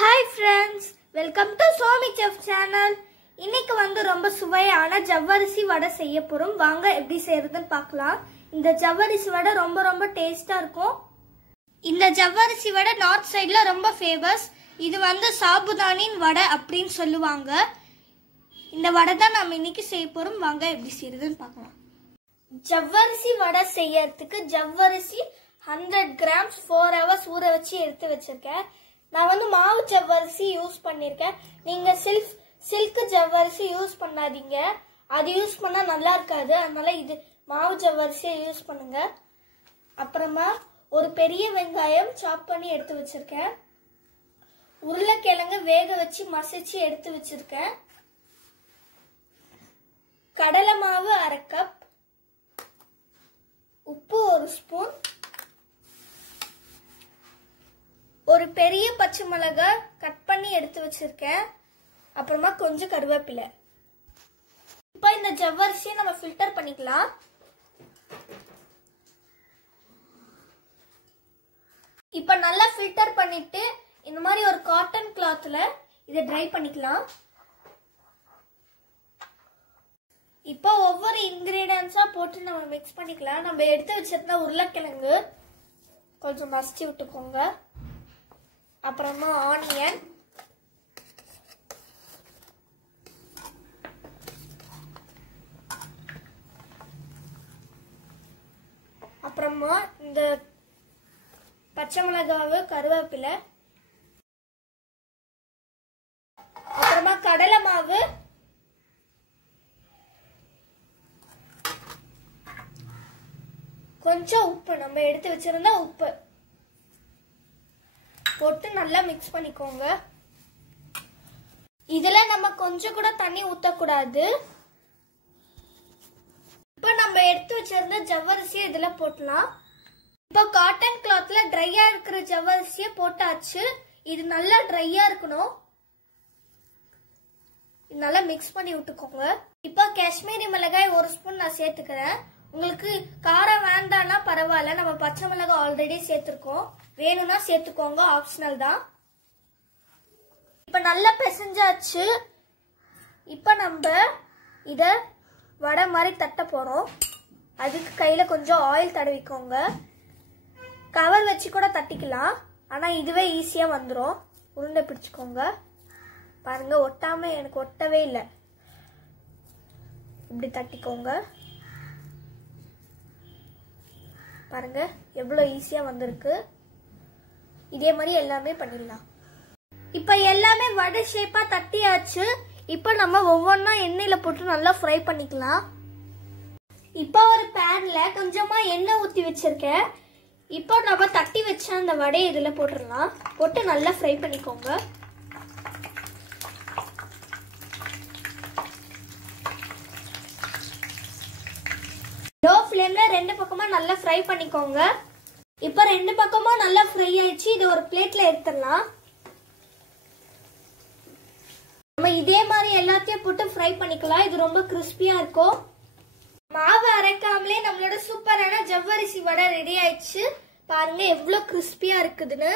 Hi friends, welcome to Swami Chef channel. இன்னைக்கு வந்து ரொம்ப சுவையான ஜவ்வரிசி வடை செய்ய போறோம். வாங்க எப்படி செய்யறதுன்னு பார்க்கலாம். இந்த ஜவ்வரிசி வடை ரொம்ப டேஸ்டா இருக்கும். இந்த ஜவ்வரிசி வடை நார்த் சைடுல ரொம்ப ஃபேமஸ். இது வந்து சாபுதானின் வடை அப்படினு சொல்லுவாங்க. இந்த வடை தான் நாம இன்னைக்கு செய்ய போறோம். வாங்க எப்படி செய்யறதுன்னு பார்க்கலாம். ஜவ்வரிசி வடை செய்யறதுக்கு ஜவ்வரிசி 100 grams 4 hours ஊற வச்சு எடுத்து வச்சிருக்கேன். நான் வந்து மாவு ஜவ்வரிசி யூஸ் பண்ணிருக்கேன். நீங்க சில்க் ஜவ்வரிசி யூஸ் பண்ணாதீங்க. அது யூஸ் பண்ணா நல்லா இருக்காது. அதனால இது மாவு ஜவ்வரிசியை யூஸ் பண்ணுங்க. அப்புறமா ஒரு பெரிய வெங்காயம் சாப் பண்ணி எடுத்து வச்சிருக்கேன். உருளைக்கிழங்கு வேக வச்சு மசிச்சு எடுத்து வச்சிருக்கேன். கடலை மாவு 1/2 கப், உப்பு 1 ஸ்பூன், ஒரு பெரிய பச்சை மிளகாய் கட் பண்ணி எடுத்து வச்சிருக்கேன். அப்புறமா கொஞ்சம் கருவேப்பிலை. இப்போ இந்த ஜவ்வரிசியை நம்ம ஃபில்டர் பண்ணிக்கலாம். இப்போ நல்லா ஃபில்டர் பண்ணிட்டு இந்த மாதிரி ஒரு காட்டன் கிளாத்ல இதை ட்ரை பண்ணிக்கலாம். இப்போ ஒவ்வொரு இன்கிரீடியன்ஸா போட்டு நம்ம மிக்ஸ் பண்ணிக்கலாம். நம்ம எடுத்து வச்சிருந்த உருளைக்கிழங்கு கொஞ்சம் மசிச்சு விட்டுக்கோங்க. அப்புறமா ஆனியன், அப்புறமா இந்த பச்சை மிளகாவு, கருவேப்பிலை, அப்புறமா கடலை மாவு, கொஞ்சம் உப்பு, நம்ம எடுத்து வச்சிருந்த உப்பு போட்டு நல்லா மிக்ஸ் பண்ணிக்கோங்க. இதுல நம்ம கொஞ்சம் கூட தண்ணி ஊத்தக்கூடாது. இப்போ நம்ம எடுத்து வச்சிருந்த ஜவ்வரிசியை இதுல போட்டலாம். இப்போ காட்டன் கிளாத்ல ட்ரையா இருக்கிற ஜவ்வரிசியை போட்டாச்சு. இது நல்லா ட்ரையா இருக்கணும். நல்லா மிக்ஸ் பண்ணி விட்டுக்கோங்க. இப்போ காஷ்மீரி மிளகாய் 1 ஸ்பூன் நான் சேர்த்துக்கிறேன். உங்களுக்கு காரம் வேண்டாம்னா பரவாயில்ல. நம்ம பச்சை மிளகாய் ஆல்ரெடி சேர்த்திருக்கோம். வேணும்னா சேர்த்துக்கோங்க, ஆப்ஷனல் தான். இப்ப நல்லா பிசைஞ்சாச்சு. இப்ப நம்ம இத வடை மாதிரி தட்ட போறோம். அதுக்கு கையில கொஞ்சம் ஆயில் தடவிக்கோங்க. கவர் வச்சு கூட தட்டிக்கலாம். ஆனா இதுவே ஈஸியா வந்துடும். உருண்டை பிடிச்சுக்கோங்க. பாருங்க, ஒட்டாம எனக்கு ஒட்டவே இல்லை. இப்படி தட்டிக்கோங்க. பாருங்க எவ்வளவு ஈஸியா வந்திருக்கு. இதே மாதிரி எல்லாமே பண்ணிடலாம். இப்ப எல்லாமே வடை ஷேப்பா தட்டியாச்சு. இப்ப நம்ம ஒவ்வொன்னா எண்ணெயில போட்டு நல்லா ஃப்ரை பண்ணிக்கலாம். இப்ப ஒரு பேன்ல கொஞ்சமா எண்ணெய் ஊத்தி வச்சிருக்கேன். இப்போ நம்ம தட்டி வச்ச அந்த வடையை இதுல போட்டுடலாம். போட்டு நல்லா ஃப்ரை பண்ணிக்கோங்க. லோ ஃப்ளேம்ல 2 பக்கமா நல்லா ஃப்ரை பண்ணிக்கோங்க. இப்ப 2 பக்கமும் நல்லா ஃப்ரை ஆயிடுச்சு. இது ஒரு பிளேட்ல எடுத்துடலாம். நம்ம இதே மாதிரி எல்லாத்தையும் போட்டு ஃப்ரை பண்ணிக்கலாம். இது ரொம்ப கிறிஸ்பியா இருக்கும். மாவு அரைக்காமலே நம்மளோட சூப்பரான ஜவ்வரிசி வடை ரெடி ஆயிடுச்சு. பாருங்க எவ்வளவு கிறிஸ்பியா இருக்குதுன்னு.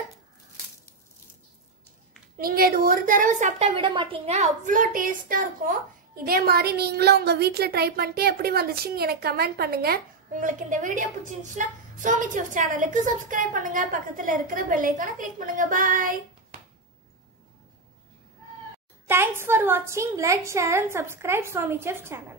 நீங்க இது ஒரு தடவை சாப்பிட்டா விட மாட்டீங்க. அவ்வளோ டேஸ்டா இருக்கும். இதே மாதிரி நீங்களும் உங்க வீட்ல ட்ரை பண்ணிட்டு எப்படி வந்துச்சுன்னு எனக்கு கமெண்ட் பண்ணுங்க. உங்களுக்கு இந்த வீடியோ பிடிச்சிருந்துச்சுன்னா Swami Chef சேனலுக்கு சப்ஸ்கிரைப் பண்ணுங்க. பக்கத்துல இருக்கிற பெல் ஐகானை கிளிக் பண்ணுங்க. By. Thanks for watching. Like, share and subscribe Swami Chef channel.